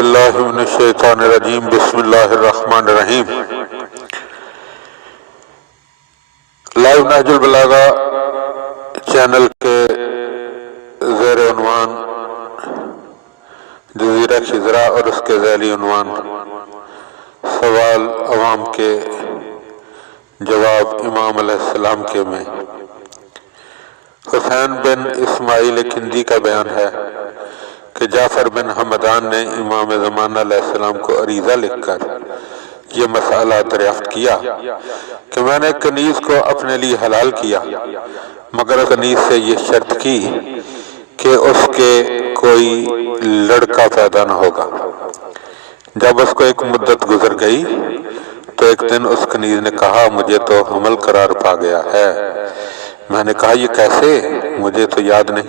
باللہ من الشیطان الرجیم بسم اللہ الرحمن الرحیم۔ لائیو نہج البلاغہ چینل کے زیر عنوان جزیرہ خضرا اور اس کے ذیلی عنوان سوال عوام کے جواب امام علیہ السلام کے میں حسین بن اسماعیل کندی کا بیان ہے کہ جعفر بن حمدان نے امام زمانہ علیہ السلام کو عریضہ لکھ کر یہ مسئلہ دریافت کیا کہ میں نے کنیز کو اپنے لیے حلال کیا، مگر کنیز سے یہ شرط کی کہ اس کے کوئی لڑکا پیدا نہ ہوگا۔ جب اس کو ایک مدت گزر گئی تو ایک دن اس کنیز نے کہا مجھے تو حمل قرار پا گیا ہے۔ میں نے کہا یہ کیسے؟ مجھے تو یاد نہیں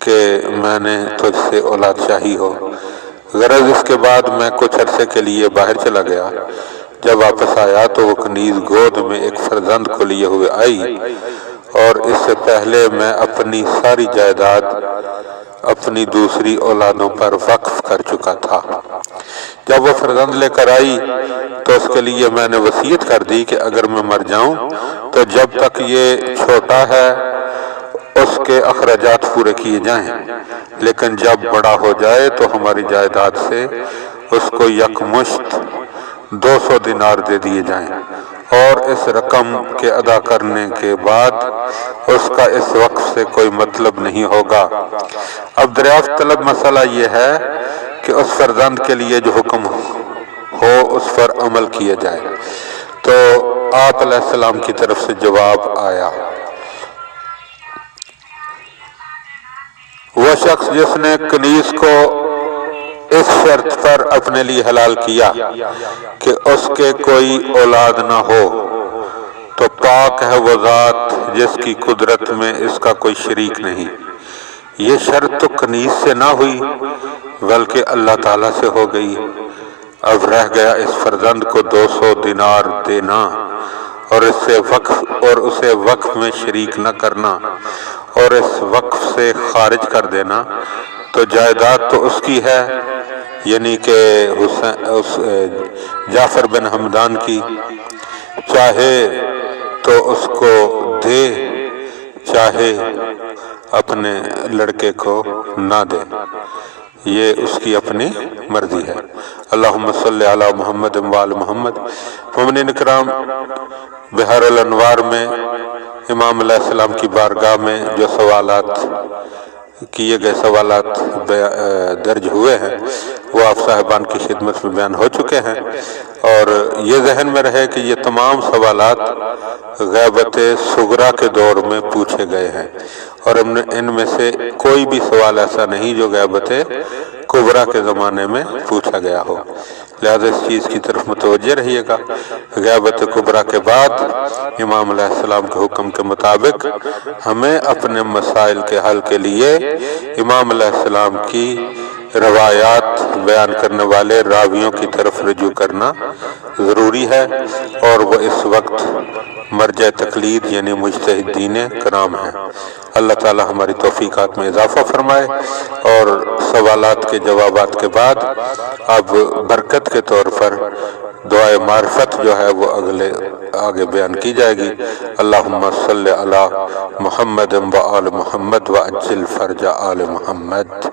کہ میں نے تجھ سے اولاد شاہی ہو۔ غرض اس کے بعد میں کچھ عرصے کے لیے باہر چلا گیا۔ جب واپس آیا تو وہ کنیز گود میں ایک فرزند کو لیے ہوئے آئی، اور اس سے پہلے میں اپنی ساری جائیداد اپنی دوسری اولادوں پر وقف کر چکا تھا۔ جب وہ فرزند لے کر آئی تو اس کے لیے میں نے وصیت کر دی کہ اگر میں مر جاؤں تو جب تک یہ چھوٹا ہے اس کے اخراجات پورے کیے جائیں، لیکن جب بڑا ہو جائے تو ہماری جائیداد سے اس کو یکمشت 200 دینار دے دیے جائیں، اور اس رقم کے ادا کرنے کے بعد اس کا اس وقت سے کوئی مطلب نہیں ہوگا۔ اب دریافت طلب مسئلہ یہ ہے کہ اس فرزند کے لیے جو حکم ہو اس پر عمل کیا جائے۔ تو آپ علیہ السلام کی طرف سے جواب آیا، وہ شخص جس نے کنیز کو اس شرط پر اپنے لیے حلال کیا کہ اس کے کوئی اولاد نہ ہو، تو پاک ہے وہ ذات جس کی قدرت میں اس کا کوئی شریک نہیں۔ یہ شرط تو کنیز سے نہ ہوئی بلکہ اللہ تعالیٰ سے ہو گئی۔ اب رہ گیا اس فرزند کو 200 دینار دینا اور اسے وقف میں شریک نہ کرنا اور اس وقف سے خارج کر دینا، تو جائیداد تو اس کی ہے، یعنی کہ جعفر بن حمدان کی، چاہے تو اس کو دے چاہے اپنے لڑکے کو نہ دے، یہ اس کی اپنی مرضی ہے۔ اللہم صلی علی محمد وآل محمد۔ مومنین کرام، بحر الانوار میں امام علیہ السلام کی بارگاہ میں جو کیے گئے سوالات درج ہوئے ہیں وہ آپ صاحبان کی خدمت میں بیان ہو چکے ہیں، اور یہ ذہن میں رہے کہ یہ تمام سوالات غیبت صغرا کے دور میں پوچھے گئے ہیں، اور ان میں سے کوئی بھی سوال ایسا نہیں جو غیبت کبرا کے زمانے میں پوچھا گیا ہو، لہذا اس چیز کی طرف متوجہ رہیے گا۔ غیبت کبرا کے بعد امام علیہ السلام کے حکم کے مطابق ہمیں اپنے مسائل کے حل کے لیے امام علیہ السلام کی روایات بیان کرنے والے راویوں کی طرف رجوع کرنا ضروری ہے، اور وہ اس وقت مرجع تقلید یعنی مجتہدین کرام ہیں۔ اللہ تعالی ہماری توفیقات میں اضافہ فرمائے، اور سوالات کے جوابات کے بعد اب برکت کے طور پر دعائے معرفت جو ہے وہ آگے بیان کی جائے گی۔ اللہم صلی علی محمد و آل محمد و عجل فرج آل محمد۔